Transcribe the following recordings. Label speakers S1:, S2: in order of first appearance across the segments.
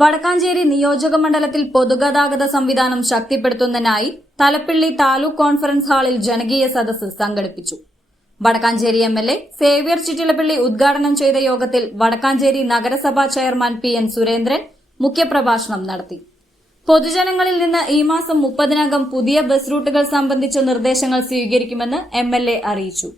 S1: വടക്കാഞ്ചേരി നിയോജക മണ്ഡലത്തിൽ പൊതുഗതാഗത സംവിധാനം ശക്തിപ്പെടുത്തുന്നതിനായി തലപ്പിള്ളി താലൂക്ക് കോൺഫറൻസ് ഹാളിൽ ജനകീയ സദസ്സ് സംഘടിപ്പിച്ചു. Vadakkanchery M L A Xavier Chittilappally ഉദ്ഘാടനം ചെയ്ത യോഗത്തിൽ വടക്കാഞ്ചേരി നഗരസഭാ ചെയർമാൻ പി എൻ സുരേന്ദ്രൻ മുഖ്യപ്രഭാഷണം നടത്തി. പൊതുജനങ്ങളിൽ നിന്ന് ഈ മാസം മുപ്പതിനകം പുതിയ ബസ് റൂട്ടുകൾ സംബന്ധിച്ച നിർദ്ദേശങ്ങൾ സ്വീകരിക്കുമെന്ന് എം എൽ എ അറിയിച്ചു.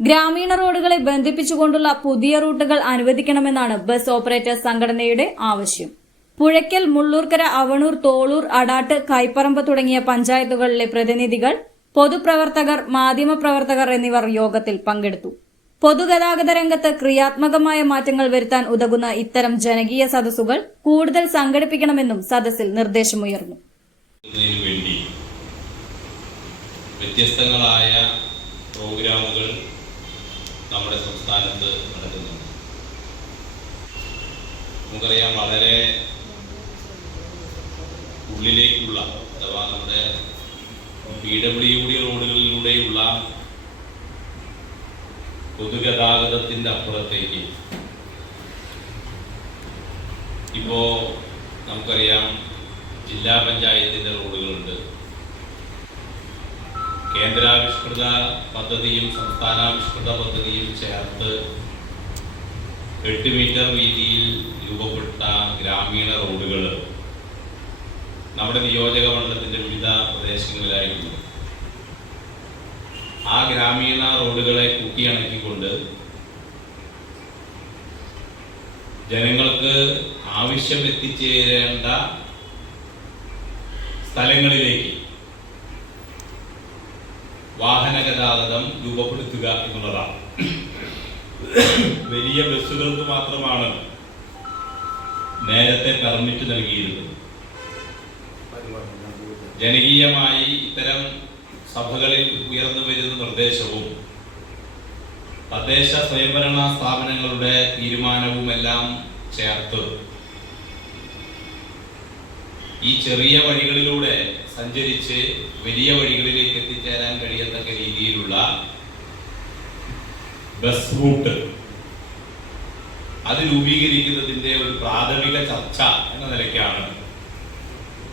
S1: ഗ്രാമീണ റോഡുകളെ ബന്ധിപ്പിച്ചുകൊണ്ടുള്ള പുതിയ റൂട്ടുകൾ അനുവദിക്കണമെന്നാണ് ബസ് ഓപ്പറേറ്റർ സംഘടനയുടെ ആവശ്യം. പുഴയ്ക്കൽ മുള്ളൂർക്കര അവണൂർ തോളൂർ അടാട്ട് കൈപ്പറമ്പ് തുടങ്ങിയ പഞ്ചായത്തുകളിലെ പ്രതിനിധികൾ പൊതുപ്രവർത്തകർ മാധ്യമപ്രവർത്തകർ എന്നിവർ യോഗത്തിൽ പങ്കെടുത്തു. പൊതുഗതാഗത രംഗത്ത് ക്രിയാത്മകമായ മാറ്റങ്ങൾ വരുത്താൻ ഉതകുന്ന ഇത്തരം ജനകീയ സദസ്സുകൾ കൂടുതൽ സംഘടിപ്പിക്കണമെന്നും സദസ്സിൽ നിർദ്ദേശമുയർന്നു.
S2: വ്യത്യസ്തങ്ങളായ പ്രോഗ്രാമുകൾ നമ്മുടെ സംസ്ഥാനത്ത് നടക്കുന്നുണ്ട്. നമുക്കറിയാം വളരെ ഉള്ളിലേക്കുള്ള അഥവാ നമ്മുടെ പി ഡബ്ല്യു ഡി റോഡുകളിലൂടെയുള്ള പൊതുഗതാഗതത്തിന്റെ അപ്പുറത്തേക്ക്. ഇപ്പോ നമുക്കറിയാം ജില്ലാ പഞ്ചായത്തിന്റെ റോഡുകളുണ്ട്. കേന്ദ്രാവിഷ്കൃത പദ്ധതിയും സംസ്ഥാനാവിഷ്കൃത പദ്ധതിയും ചേർത്ത് എട്ട് മീറ്റർ വീതിയിൽ രൂപപ്പെട്ട ഗ്രാമീണ റോഡുകൾ നമ്മുടെ നിയോജക മണ്ഡലത്തിന്റെ വിവിധ പ്രദേശങ്ങളിലായിട്ടുണ്ട് ആ ഗ്രാമീണ റോഡുകളെ കൂട്ടിയണക്കിക്കൊണ്ട് ജനങ്ങൾക്ക് ആവശ്യം എത്തിച്ചേരേണ്ട സ്ഥലങ്ങളിലേക്ക് വാഹന ഗതാഗതം രൂപപ്പെടുത്തുക എന്നുള്ളതാണ്. വലിയ ബസ്സുകൾക്ക് മാത്രമാണ് നേരത്തെ പെർമിറ്റ് നൽകിയിരുന്നത്. ജനകീയമായി ഇത്തരം സഭകളിൽ ഉയർന്നു വരുന്ന നിർദ്ദേശവും തദ്ദേശ സ്വയംഭരണ സ്ഥാപനങ്ങളുടെ തീരുമാനവും എല്ലാം ചേർത്ത് ഈ ചെറിയ വഴികളിലൂടെ സഞ്ചരിച്ച് വലിയ വഴികളിലേക്ക് എത്തിച്ചേരാൻ കഴിയത്തക്ക രീതിയിലുള്ള ബസ് റൂട്ട് അത് രൂപീകരിക്കുന്നതിന്റെ ഒരു പ്രാഥമിക ചർച്ച എന്ന നിലയ്ക്കാണ്.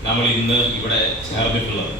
S2: നമ്മൾ ഇന്ന് ഇവിടെ ചേർന്നിട്ടുള്ളത്.